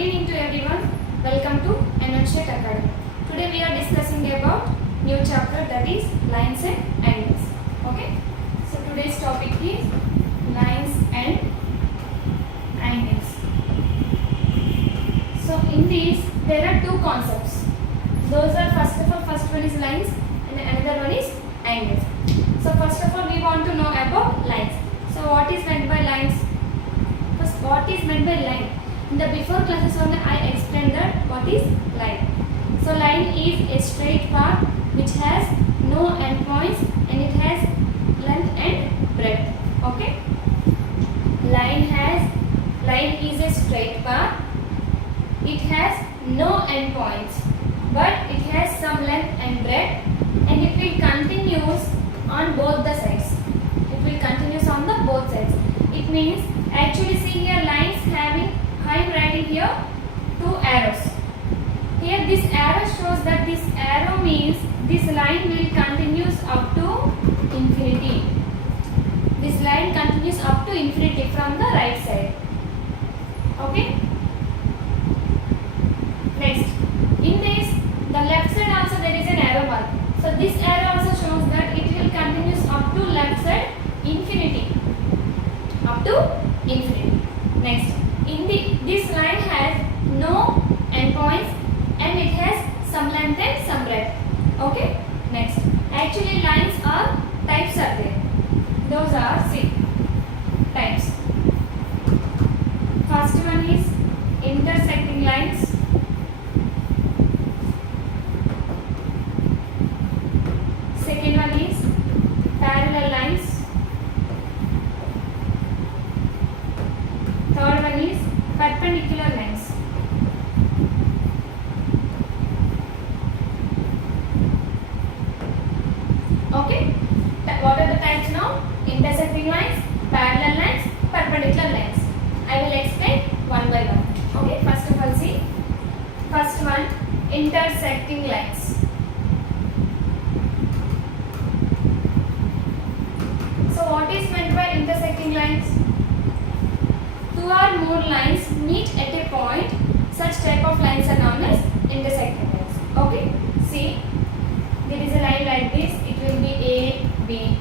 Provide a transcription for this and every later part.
evening to everyone. Welcome to Enunciate Academy. Today we are discussing about new chapter, that is lines and angles. Okay. So today's topic is lines and angles. So in these there are two concepts. Those are first one is lines and another one is angles. So first of all we want to know about lines. So what is meant by lines? First, what is meant by line? In the before classes only I explained that what is line. So line is a straight path which has no endpoints and it has length and breadth. Okay. Line is a straight path. It has no endpoints, but it has some length and breadth, and it will continues on both the sides. It will continues on the both sides. It means actually see here lines having, I am writing here two arrows. Here this arrow shows that this arrow means this line will continues up to infinity. This line continues up to infinity from the right side. Okay. Next, in this the left side also there is an arrow mark. So this arrow also shows that it will continues up to left side infinity. Up to infinity. Next, this line has no endpoints and it has some length and some breadth. Okay. Next, actually lines are types are there. Those are types. First one is intersecting lines. Second one is parallel lines. Third one is perpendicular lines. Okay. What are the types now? Intersecting lines, parallel lines, perpendicular lines. I will explain one by one. Okay. First of all, see. First one, intersecting lines. So what is meant by intersecting lines? Two or more lines meet at a point. Such type of lines are known as intersecting lines. Okay. See, there is a line like this. It will be A, B.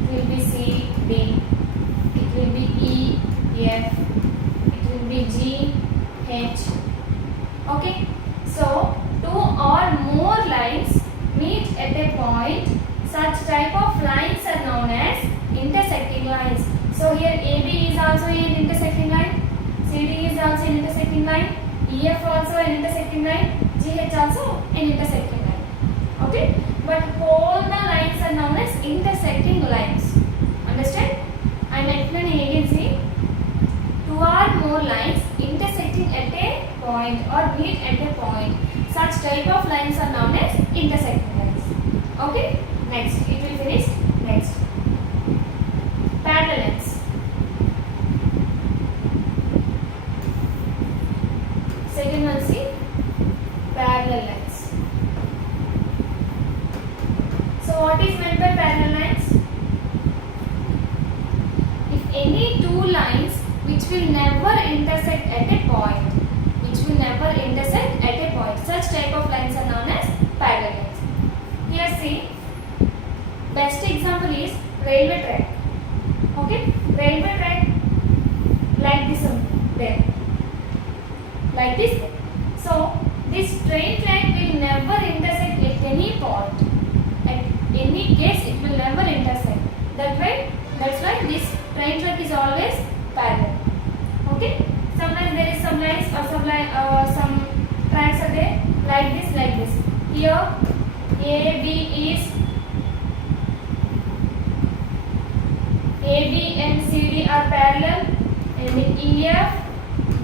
It will be C, D. It will be E, F. It will be G, H. Okay. So two or more lines meet at a point. Such type of lines are known as intersecting lines. So here AB is also an intersecting line, CD is also an intersecting line, EF also an intersecting line, GH also an intersecting line. Okay, but all the lines are known as intersecting lines. Understand? I am explaining again. See, two or more lines intersecting at a point or meet at a point. Such type of lines are known as intersecting lines. Okay. Next, it will finish. Next, parallel lines. Second one, see, parallel lines. So what is meant by parallel lines? If any two lines which will never intersect at a point, such type of lines are known as parallel lines. Here see, best example is railway track. Okay, railway track like this one there, like this. So this train track will never intersect at any point. At any case, it will never intersect. That's why this train track is always parallel. Okay. Sometimes there is some lines or some tracks are there like this. Here AB and CD are parallel, and EF,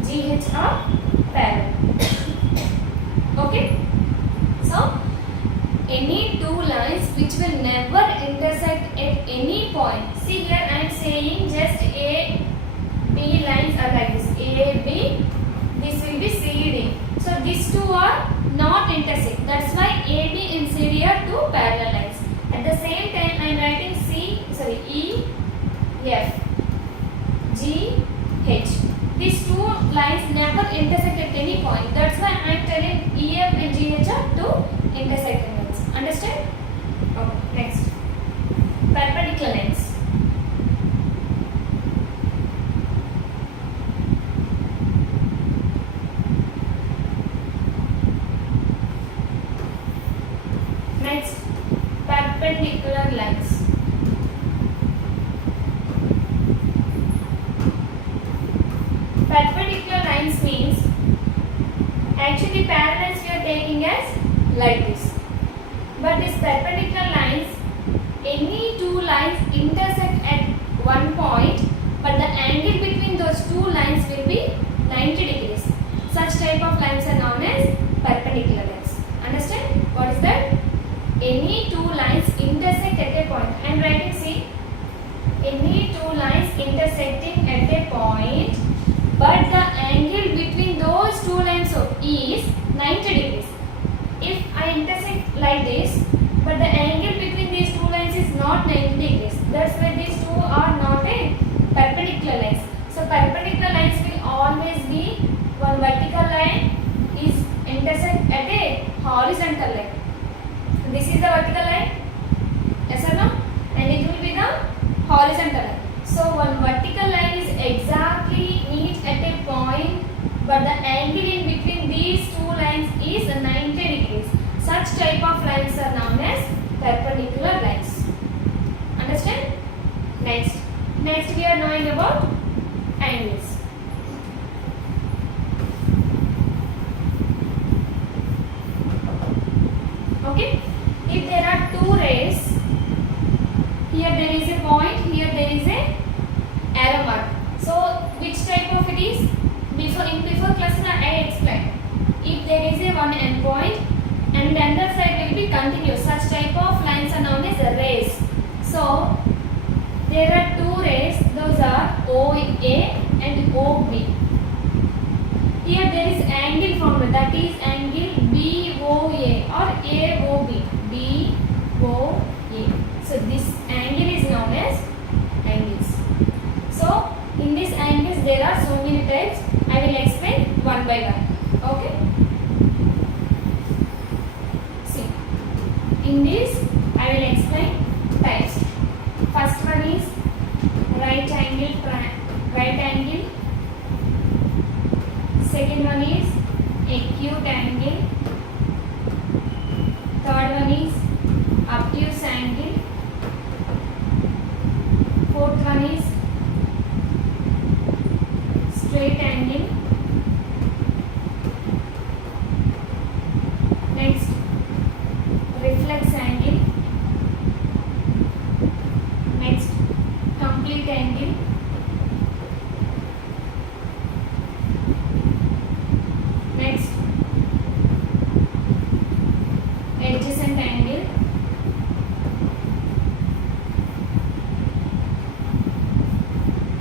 GH are parallel. Okay. So any two lines which will never intersect at any point. See here I am saying just A, B lines are like this. A, B, this will be CD. So these two are not intersect. That's why AB and CD are two parallel lines. At the same time I am writing E, F, G, H. These two lines never intersect at any point. That's why I am telling EF and GH are two intersecting lines. Understand? Okay, next. Perpendicular lines. Next, perpendicular lines. Perpendicular lines means actually parallels we are taking as like this. But these perpendicular lines, any two lines intersect at one point, but the angle between those two lines will be 90 degrees. Such type of lines are known as perpendicular lines. Understand? What is that? Any two lines intersect at a point. I am writing, see, any two lines intersecting at a point, but the angle between those two lines is 90 degrees. If I intersect like this, but the angle between these two lines is not 90 degrees, that's why these two are not a perpendicular lines. So perpendicular lines will always be one vertical line is intersect at a horizontal line. This is the vertical line, yes or no? And it will be the horizontal line. So one vertical line is exactly meet at a point, but the angle in between these two lines is 90 degrees. Such type of lines are known as perpendicular lines. Understand? Next we are knowing about angles. Okay, if there are two rays, here there is a point, here there is a arrow mark. So which type of it is? Before class I explained. If there is a one end point and the other side will be continuous, such type of lines are known as rays. So there are two rays, those are OA and OB. Here there is angle formed, that is angle BOA or AOB. BOA. So this angle is known as angles. So in these angles there are so many types. I will explain one by one. Okay. See, in this I will explain types. First one is right angle. Second one is acute angle. Third one is obtuse angle. Fourth one is straight angle. Next, reflex angle. Next, complete angle. Next, adjacent angle.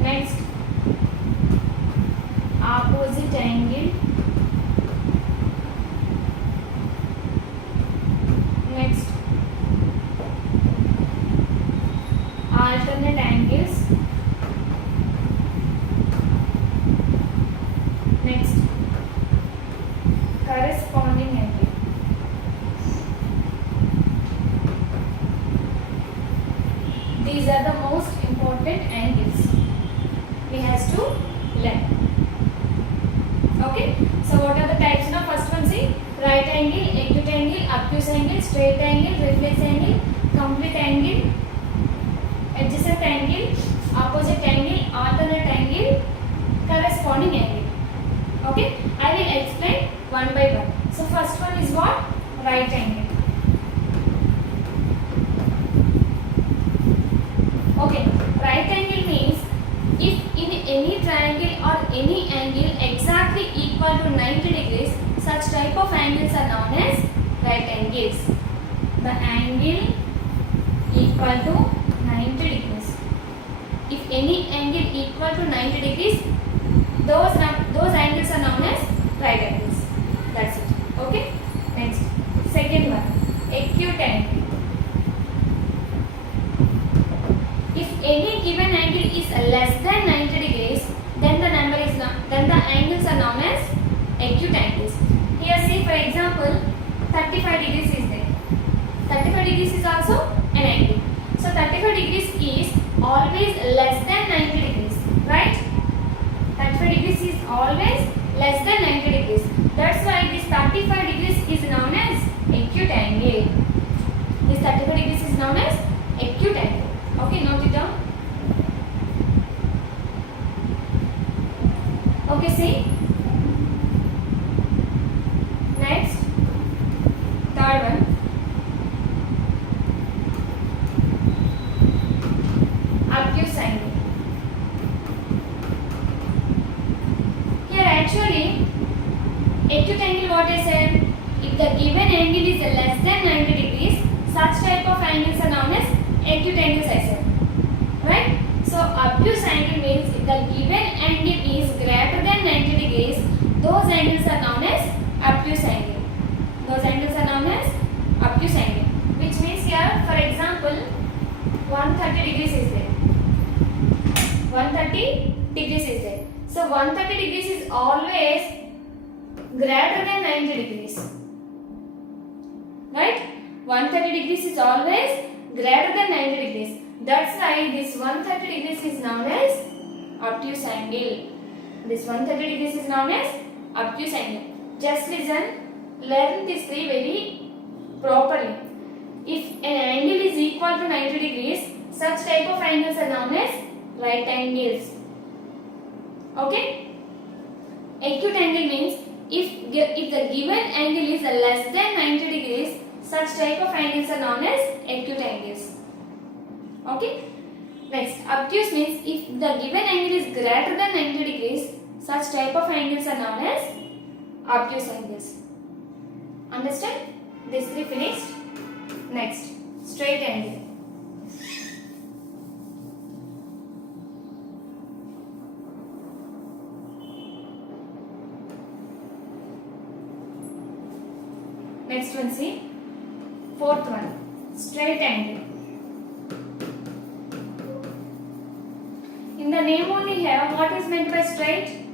Next, opposite angle. Next, alternate angles. Next, corresponding angle. These are the most important angles we has to learn. Okay, so what are the types now? First one, see, right angle, acute angle, obtuse angle, straight angle, reflex angle, complete angle, adjacent angle, opposite angle, alternate angle, corresponding angle. Okay, I will explain one by one. So first one is what? Right angle. Okay, right angle means if in any triangle or any angle exactly equal to 90 degrees, such type of angles are known as right angles. The angle equal to 90 degrees. If any angle equal to 90 degrees, those angles are known as right angles. That's it. Okay. Next, second one, acute angle. If any given angle is less than 90 degrees, then the angles are 35 degrees is there. 35 degrees is also an angle. So 35 degrees is always less than 90 degrees, right? 35 degrees is always less than 90 degrees. That's why this 35 degrees is known as acute angle. This 35 degrees is known as acute angle. Okay, note it down. Okay, see. Next, third one. Obtuse angle. Here actually, acute angle what I said, if the given angle is less than 90 degrees, such type of angles are known as acute angles I said. Right? So obtuse angle means if the given angle is greater than 90 degrees, those angles are known as obtuse angle. Those angles are known as obtuse angle. Which means here, for example, 130 degrees is there. 130 degrees is there. So 130 degrees is always greater than 90 degrees. Right? 130 degrees is always greater than 90 degrees. That's why this 130 degrees is known as obtuse angle. This 130 degrees is known as obtuse angle. Just listen, learn this three very properly. If an angle is equal to 90 degrees, such type of angles are known as right angles. Okay? Acute angle means if the given angle is less than 90 degrees, such type of angles are known as acute angles. Okay? Next, obtuse means if the given angle is greater than 90 degrees, such type of angles are known as obtuse angles. Understand? These three finished. Next, straight angle. Next one, see. Fourth one, straight angle. In the name only here, what is meant by straight?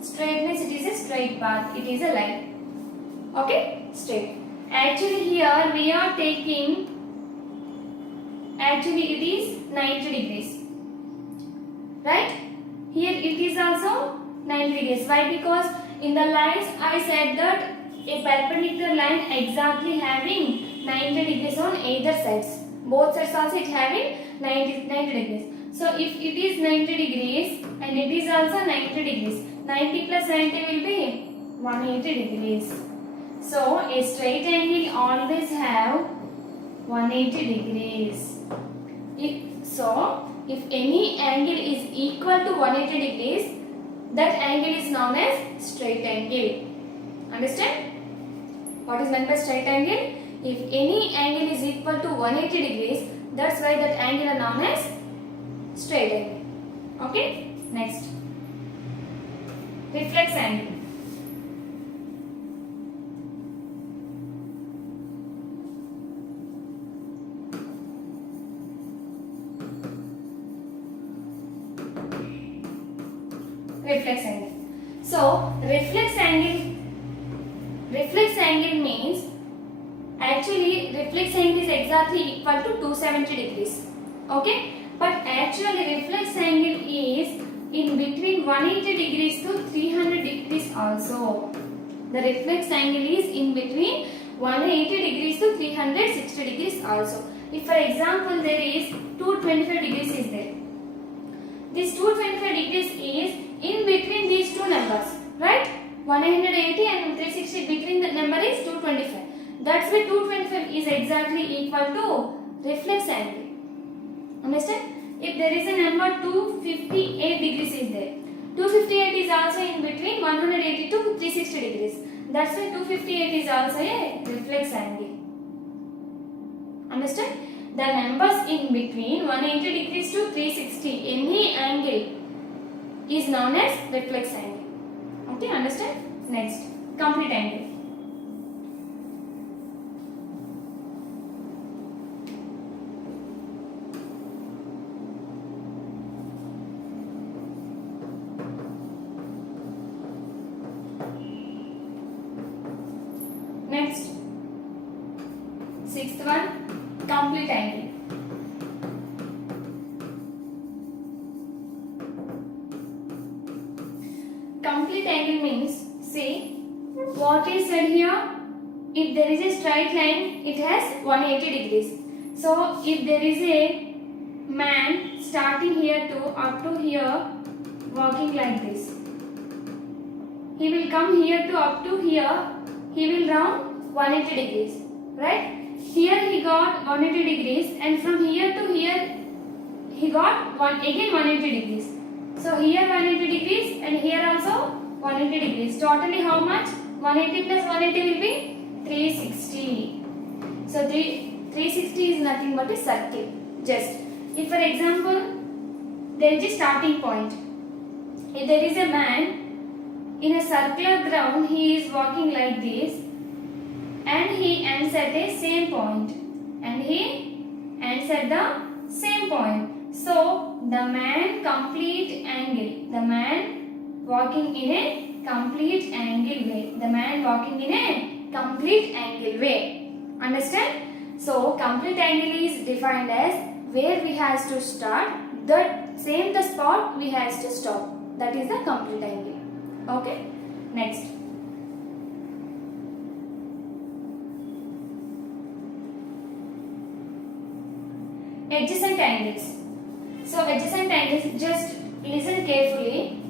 Straight means it is a straight path. It is a line. Okay? Straight. Actually here we are taking, actually it is 90 degrees. Right? Here it is also 90 degrees. Why? Because in the lines I said that a perpendicular line exactly having 90 degrees on either sides. Both sides also it having 90 degrees. So if it is 90 degrees and it is also 90 degrees, 90 plus 90 will be 180 degrees. So a straight angle always have 180 degrees. If any angle is equal to 180 degrees, that angle is known as straight angle. Understand? What is meant by straight angle? If any angle is equal to 180 degrees, that's why that angle is known as straight angle. Okay? Next. Reflex angle. Reflex angle. So, reflex angle means actually reflex angle is exactly equal to 270 degrees. Okay? But actually reflex angle is in between 180 degrees to 300 degrees also. The reflex angle is in between 180 degrees to 360 degrees also. If for example there is 225 degrees is there. This 225 degrees is in between these two numbers, right? 180 and 360 between the number is 225. That's why 225 is exactly equal to reflex angle. Understand? If there is a number 258 degrees is there. 258 is also in between 180 to 360 degrees. That's why 258 is also a reflex angle. Understand? The numbers in between 180 degrees to 360, any angle is known as reflex angle. Okay, understand? Next, complete angle. Next, sixth one, complete angle. Complete angle means, see, what is said here? If there is a straight line, it has 180 degrees. So, if there is a man starting here to up to here, walking like this, he will come here to up to here, he will round 180 degrees, right? Here he got 180 degrees, and from here to here he got again 180 degrees. So here 180 degrees and here also 180 degrees. Totally how much? 180 plus 180 will be 360. So 360 is nothing but a circle. Just if for example there is a starting point. If there is a man in a circular ground, he is walking like this and he ends at a same point and he ends at the same point. So the man complete angle, the man walking in a complete angle way, the man walking in a complete angle way. Understand? So complete angle is defined as where we has to start, the spot we has to stop. That is the complete angle. Okay? Next. Adjacent angles. So adjacent angles, just listen carefully.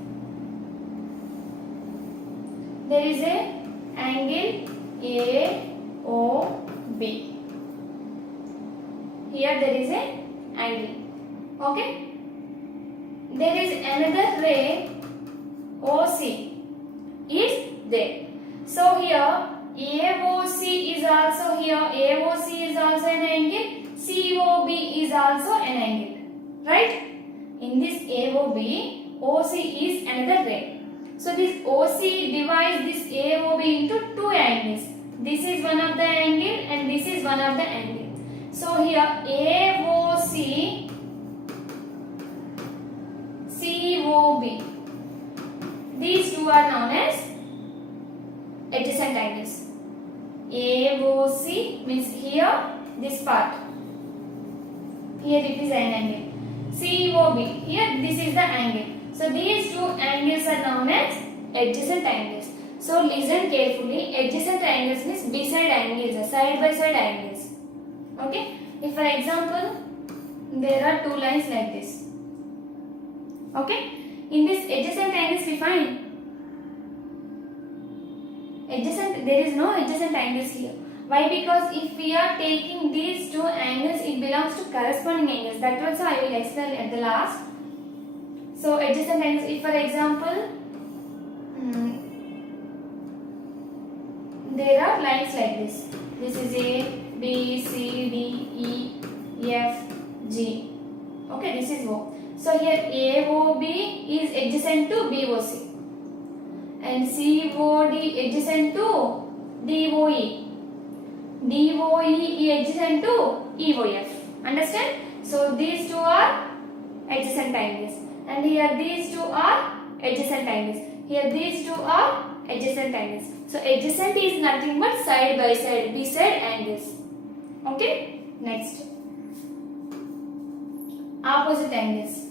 There is a angle AOB. Here there is a angle. Okay? There is another ray OC is there. So here AOC is also here. AOC is also an angle. COB is also an angle. Right? In this AOB, OC is another ray. So this OC divides this AOB into two angles. This is one of the angle and this is one of the angle. So here AOC, COB. These two are known as adjacent angles. AOC means here this part. Here it is an angle. COB, here this is the angle. So these two angles are known as adjacent angles. So listen carefully. Adjacent angles means beside angles, side by side angles. Okay? If for example there are two lines like this. Okay? In this adjacent angles we find adjacent, there is no adjacent angles here. Why? Because if we are taking these two angles, it belongs to corresponding angles. That also I will explain at the last. So adjacent angles, if for example there are lines like this. This is A, B, C, D, E, F, G. Okay, this is O. So here AOB is adjacent to BOC and COD adjacent to DOE. DOE is adjacent to EOF. Understand? So these two are adjacent angles. And here these two are adjacent angles. Here these two are adjacent angles. So adjacent is nothing but side by side, beside angles. Okay? Next. Opposite angles.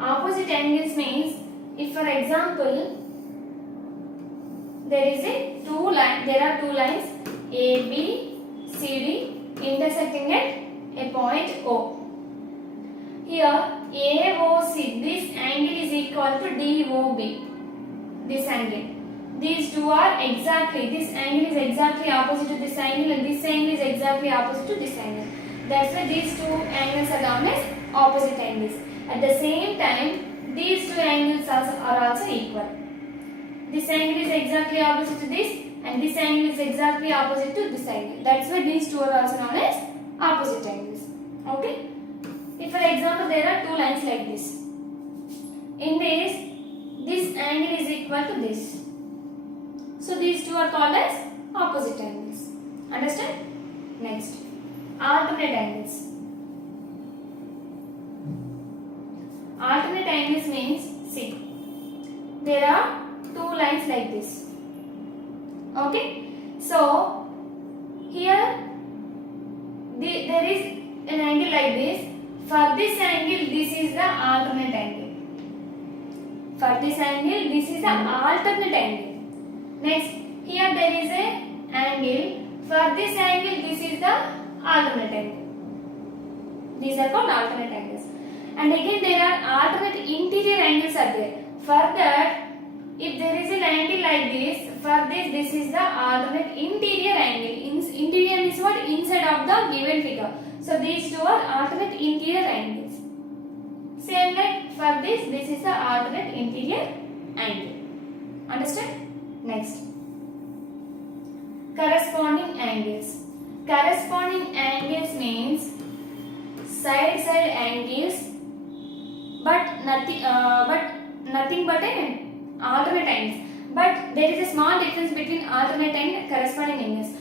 Opposite angles means, if for example there are two lines A, B, C, D intersecting at a point O. Here AOC, this angle is equal to DOB, this angle. These two are exactly, this angle is exactly opposite to this angle and this angle is exactly opposite to this angle. That's why these two angles are known as opposite angles. At the same time, these two angles are also equal. This angle is exactly opposite to this and this angle is exactly opposite to this angle. That's why these two are also known as opposite angles. Okay? If for example there are two lines like this. In this angle is equal to this. So these two are called as opposite angles. Understand? Next. Alternate angles. Alternate alternate angles means, see, there are two lines like this. Okay, so here there is an angle like this. For this angle, this is the alternate angle. For this angle, this is the alternate angle. Next, here there is a angle. For this angle, this is the alternate angle. These are called alternate angles. And again, there are alternate interior angles are there. For that, if there is an angle like this, for this is the alternate interior angle. Interior is what? Inside of the given figure. So these two are alternate interior angles. Same like for this is the alternate interior angle. Understand? Next, corresponding angles. Corresponding angles means side angles, but nothing but an alternate angles. But there is a small difference between alternate and corresponding angles.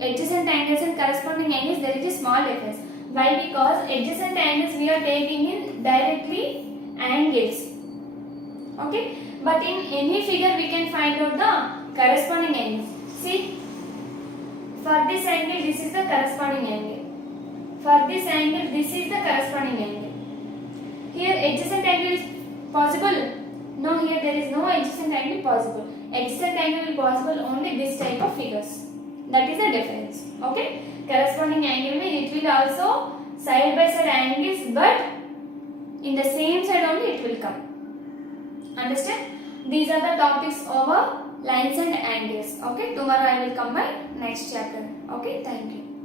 Adjacent angles and corresponding angles, there is a small difference. Why? Because adjacent angles we are taking in directly angles. Okay, but in any figure we can find out the corresponding angles. See, for this angle, this is the corresponding angle. For this angle, this is the corresponding angle. Here adjacent angle is possible. No, here there is no adjacent angle possible. Adjacent angle will possible only this type of figures. That is the difference. Okay. Corresponding angle means it will also side by side angles, but in the same side only it will come. Understand? These are the topics over lines and angles. Okay. Tomorrow I will come by next chapter. Okay. Thank you.